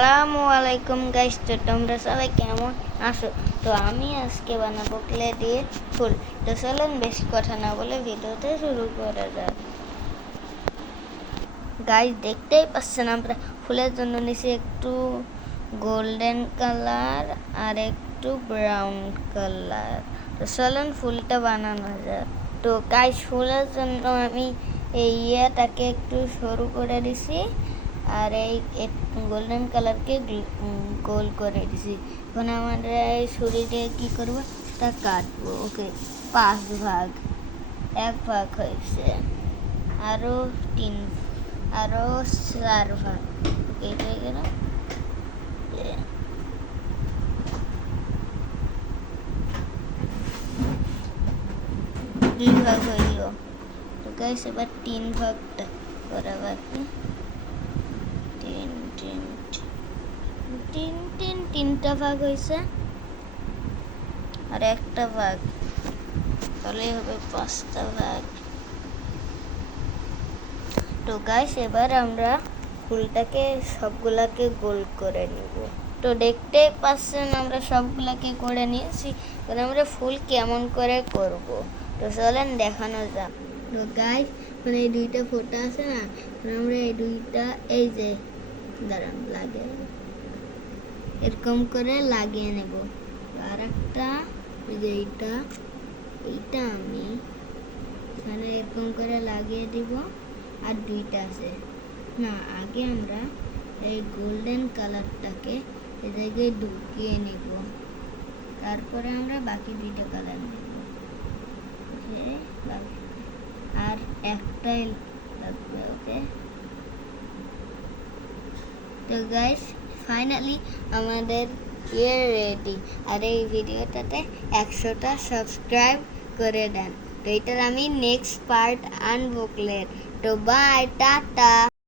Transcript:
আসসালামু আলাইকুম গাইস তো তোমরা সবাই কেমন আছো? তো আমি আজকে বানাবো ক্লে দিয়ে ফুল। তো চলুন, বেশি কথা না বলে ভিডিওতে শুরু করা যাক। গাইস দেখতেই পাচ্ছেন আমরা ফুলের জন্য নিছি একটু গোল্ডেন কালার আর একটু ব্রাউন কালার তো চলুন, ফুলটা বানানো যাক। তো গাইস ফুলের জন্য আমি এই ইয়েটাকে একটু সরু করে দিছি। আর এই গোল্ডেন কালারকে গোল করে দিছি। এখন আমরা এই দিয়ে কী করব? তা কাটবো। ওকে, পাঁচ ভাগ, এক ভাগ হয়েছে। আরও তিন আরও চার ভাগ। এই হয়ে গেল। দুই ভাগ হইল তো গাইস এবার তিন ভাগটা করা বাকি তিন তিন তিন তিনটা ভাগ হয়েছে। আর একটা ভাগ তাহলে হবে পাঁচটা ভাগ। তো গাইস এবার আমরা ফুলটাকে সবগুলাকে গোল করে নিব। তো দেখতে পাচ্ছেন আমরা সবগুলাকে করে নিয়েছি, এবার আমরা ফুল কেমন করে করব? তো চলেন দেখানো যাক। তো গাইস মানে এই দুইটা ফোটা আছে না আমরা এই দুইটা, এই যে, দাঁড়ান, লাগে। এরকম করে লাগিয়ে নেব আর একটা এই যে এইটা এইটা আমি এখানে এরকম করে লাগিয়ে দিব আর দুইটা আছে না আগে আমরা এই গোল্ডেন কালারটাকে এই জায়গায় ঢুকিয়ে নেব তারপরে আমরা বাকি দুইটা কালার নেব ওকে বাকি আর একটাই লাগবে ওকে তো গাইস ফাইনালি আমাদের ইয়ে রেডি আর এই ভিডিওটাতে একশোটা সাবস্ক্রাইব করে দেন। তো এটার আমি নেক্সট পার্ট আনব ক্লের তো বাই টাটা!